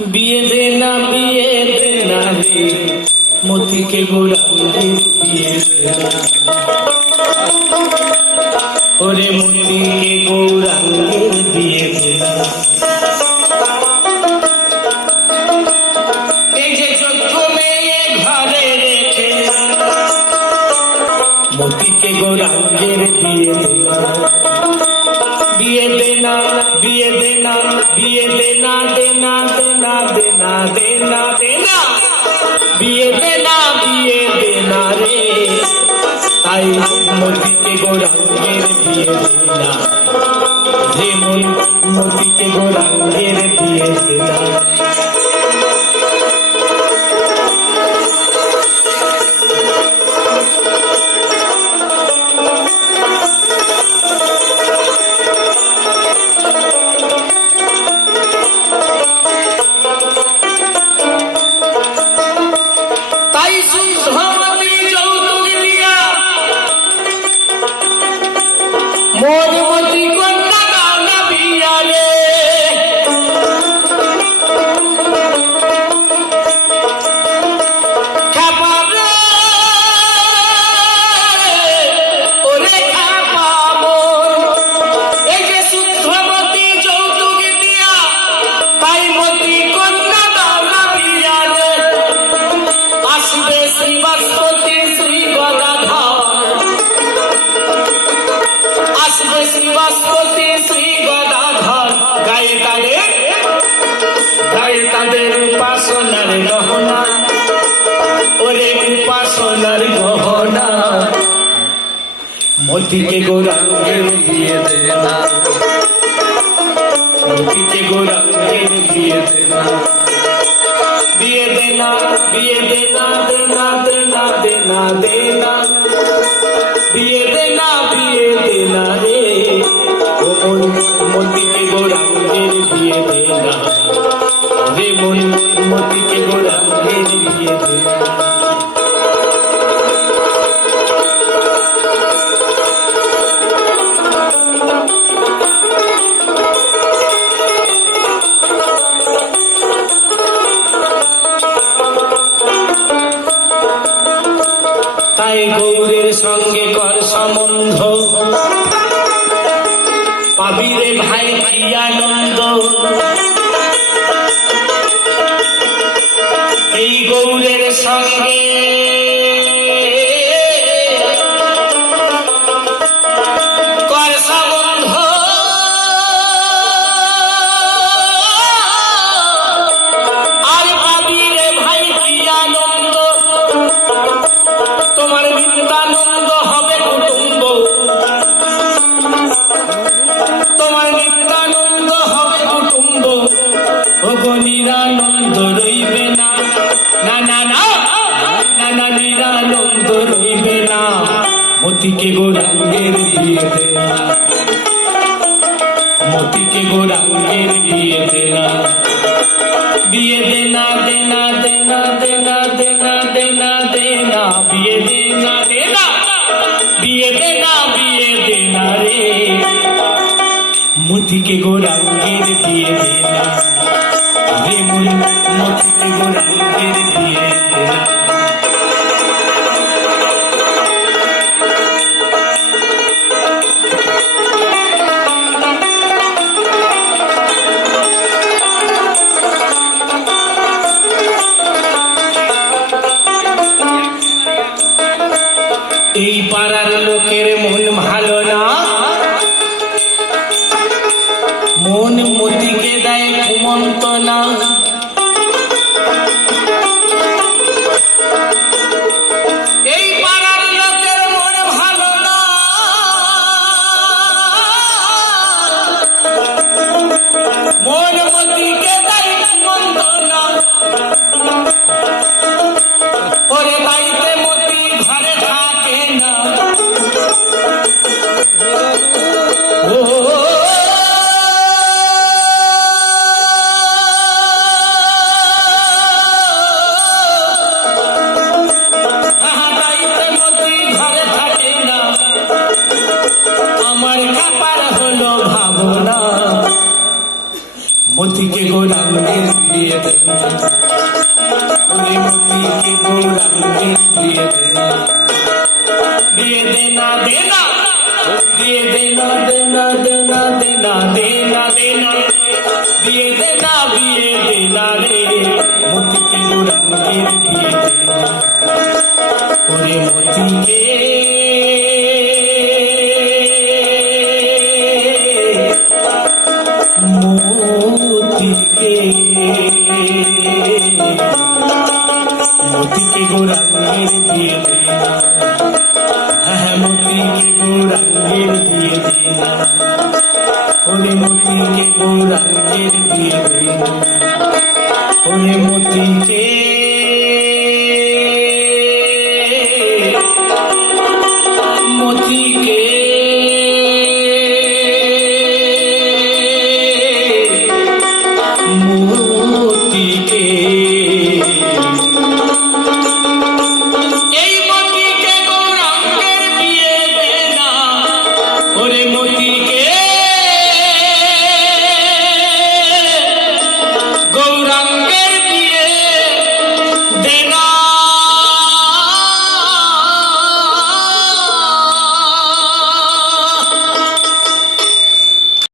বিয়ে দে না রে মতিকে গৌরাঙ্গের বিয়ে দে না, ওরে মতিকে গৌরাঙ্গের বিয়ে দে না। এই যে 14 মেয়ে ঘরে রেখে মতিকে গৌরাঙ্গের বিয়ে দে না, বিয়ে দে না বিয়ে দে না বিয়ে দে না দে না দে না দে না দে না দে না বিয়ে দে না রে, তাই মতিকে গৌরাঙ্গের বিয়ে দে না রে, মতিকে গৌরাঙ্গের বিয়ে দে না। মতি কন্যা গানা বিয়া রে, খাবার ওরে খাবার, এই যে শুদ্ধমতি যৌতুক দিয়া, তাই মতি কন্যা গানা বিয়া রে। আসবে শ্রীবাস্পতি শ্রী গদাধর, আসবে শ্রীবাস্পতি শ্রী গদাধর, গায়ে তাদের উপাসনার গহনা, ওরে উপাসনার গহনা। মতিকে গৌরাঙ্গের বিয়ে দে না, মতিকে গৌরাঙ্গের বিয়ে দে না, বিয়ে দে না বিয়ে দে না দে না দে না দে না দে না বিয়ে দে না রে, ও মতিকে গৌরাঙ্গের বিয়ে দে না রে, মতিকে গৌরাঙ্গের বিয়ে দে না। তাই গৌরের সঙ্গে কর সম্বন্ধ, পাবি রে ভাই কি আনন্দ। এই গৌরের সঙ্গে কর সম্বন্ধ, আর পাবি রে ভাই কি আনন্দ। তোমার নিত্যানন্দ হবে কুটুম্ব, তোমার নিত্যানন্দ হবে কুটুম্ব, ওগো নিরানন্দ রইবে না, না না না না না নিরানন্দ রইবে না। মতিকে গৌরাঙ্গের বিয়ে দে না, মতিকে গৌরাঙ্গের বিয়ে দে না, বিয়ে দে না দে না দে না দে না দে না দে না দে না বিয়ে দে না দে না বিয়ে দে না রে, মতিকে গৌরাঙ্গের বিয়ে দে না রে, মতিকে গৌরাঙ্গের বিয়ে দে না। এই পাড়ার লোকের মন ভালো না, মন মতিকে দেয় ঘুমন্ত না। এই পাড়ার লোকের মন ভালো না, মন মতিকে দেয় ঘুমন্ত না। ওরে বাড়িতে মতি ঘরে থাকে না, ও মতিকে গৌরাঙ্গের বিয়ে দে ওরে মতিকে গৌরাঙ্গের বিয়ে দে বিয়ে দেনা দেনা দিয়ে দেনা দেনা দেনা দেনা দেনা দেনা দিয়ে দেনা বিয়ে দেনা রে মতিকে গৌরাঙ্গের বিয়ে দেনা ওরে মতিকে মতিকে মতিকে গৌরাঙ্গের বিয়ে দেনা হ্যাঁ মতিকে গৌরাঙ্গের বিয়ে দেনা ওরে মতিকে গৌরাঙ্গের বিয়ে দেনা ওরে মতিকে